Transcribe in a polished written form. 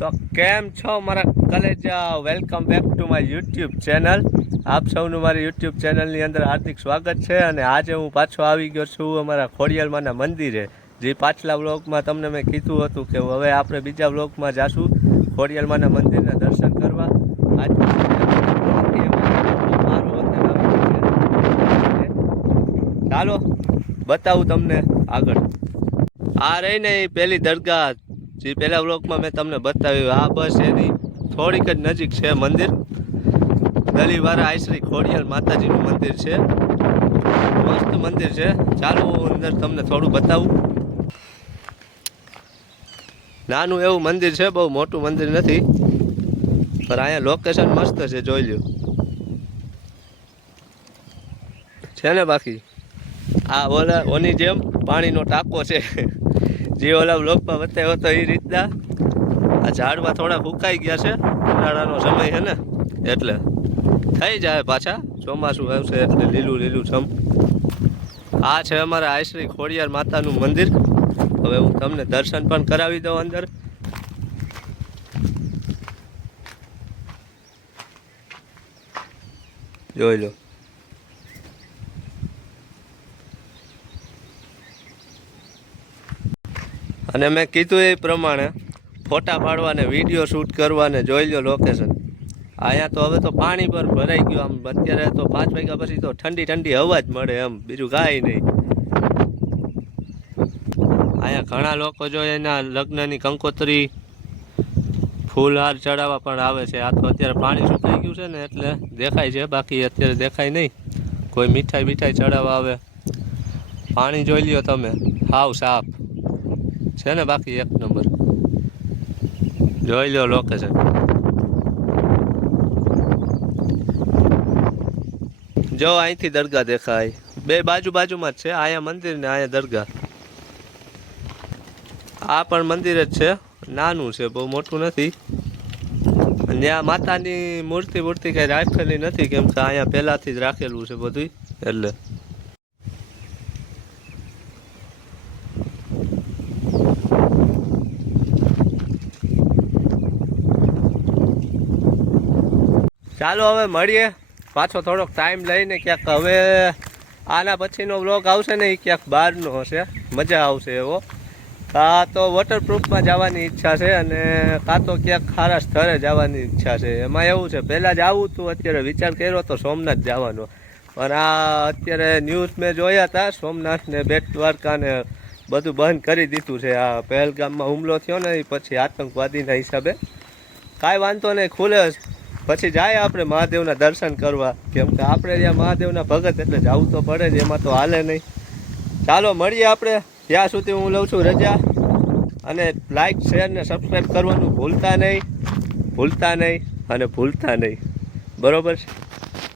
તો કેમ છો મારા કલેજા? Welcome back to my YouTube channel. આપ સૌનું મારી યુટ્યુબ ચેનલની અંદર હાર્દિક સ્વાગત છે. અને આજે હું પાછો આવી ગયો છું અમારા ખોડિયાલમાના મંદિરે. જે પાછલા વ્લોગમાં તમને મેં કીધું હતું કે હવે આપણે બીજા વ્લોગમાં જાશું ખોડિયાલમાના મંદિરના દર્શન કરવા. આજ ચાલો બતાવું તમને આગળ. આ રહી ને એ પહેલી દરગાહ, જે પહેલા વ્લોગમાં મેં તમને બતાવ્યું. આ બસ એની થોડીક જ નજીક છે મંદિર. દલીવાળા આઈશ્રી ખોડિયાલ માતાજીનું મંદિર છે. મસ્ત મંદિર છે. ચાલો અંદર તમને થોડું બતાવું. નાનું એવું મંદિર છે, બહુ મોટું મંદિર નથી, પણ અહીંયા લોકેશન મસ્ત છે, જોઈ લ્યો. છે ને બાકી આ ઓની જેમ પાણીનો ટાંકો છે, જે ઓલા બ્લોકમાં બતાવ્યો હતો એ રીતના. આ ઝાડવા થોડા ફૂંકાઈ ગયા છે, ઉનાળાનો સમય છે ને, એટલે થઈ જાય પાછા. ચોમાસું આવશે એટલે લીલું લીલું છમ. આ છે અમારા આઈશ્રી ખોડિયાર માતાનું મંદિર. હવે હું તમને દર્શન પણ કરાવી દઉં અંદર. જોઈ લો. અને મેં કીધું એ પ્રમાણે ફોટા પાડવા ને વિડીયો શૂટ કરવા ને જોઈ લો લોકેશન. અહીંયા તો હવે તો પાણી પર ભરાઈ ગયું. આમ અત્યારે તો 5 વાગ્યા પછી તો ઠંડી ઠંડી હવા જ મળે, એમ બીજું કાંઈ નહીં. અહીંયા ઘણા લોકો જો એના લગ્નની કંકોત્રી ફૂલહાર ચડાવવા પણ આવે છે. આ તો અત્યારે પાણી સુકાઈ ગયું છે ને એટલે દેખાય છે, બાકી અત્યારે દેખાય નહીં. કોઈ મીઠાઈ બીઠાઈ ચડાવવા આવે. પાણી જોઈ લ્યો તમે, હાવ સાફ છે ને, બાકી એક નંબર. જોઈ લો લોકેશન. જો અહીંથી દરગાહ દેખાય, બે બાજુ બાજુમાં જ છે. અહીંયા મંદિર ને અહીંયા દરગાહ. આ પણ મંદિર જ છે, નાનું છે, બહુ મોટું નથી. ત્યાં માતાની મૂર્તિ કઈ રાખેલી નથી, કેમ કે અહીંયા પહેલાથી જ રાખેલું છે બધું, એટલે. ચાલો હવે મળીએ પાછો થોડોક ટાઈમ લઈને ક્યાંક. હવે આના પછીનો વ્લોગ આવશે ને એ ક્યાંક બહારનો હશે, મજા આવશે એવો. કાં તો વોટરપ્રૂફમાં જવાની ઈચ્છા છે, અને કાં તો ક્યાંક ખારા સ્થળે જવાની ઈચ્છા છે. એમાં એવું છે, પહેલાં જ આવું હતું, અત્યારે વિચાર કર્યો તો સોમનાથ જવાનો, પણ આ અત્યારે ન્યૂઝ મેં જોયા હતા, સોમનાથ ને બેટ દ્વારકા ને બધું બંધ કરી દીધું છે. આ પહેલગામમાં હુમલો થયો ને એ પછી આતંકવાદીના હિસાબે. કાંઈ વાંધો નહીં, ખુલે પછી જાય આપણે મહાદેવના દર્શન કરવા, કેમ કે આપણે ત્યાં મહાદેવના ભગત એટલે જવું તો પડે જ, એમાં તો હાલે નહીં. ચાલો મળીએ આપણે. ત્યાં સુધી હું લઉં છું રજા. અને લાઈક શેર ને સબસ્ક્રાઈબ કરવાનું ભૂલતા નહીં અને ભૂલતા નહીં. બરોબર છે.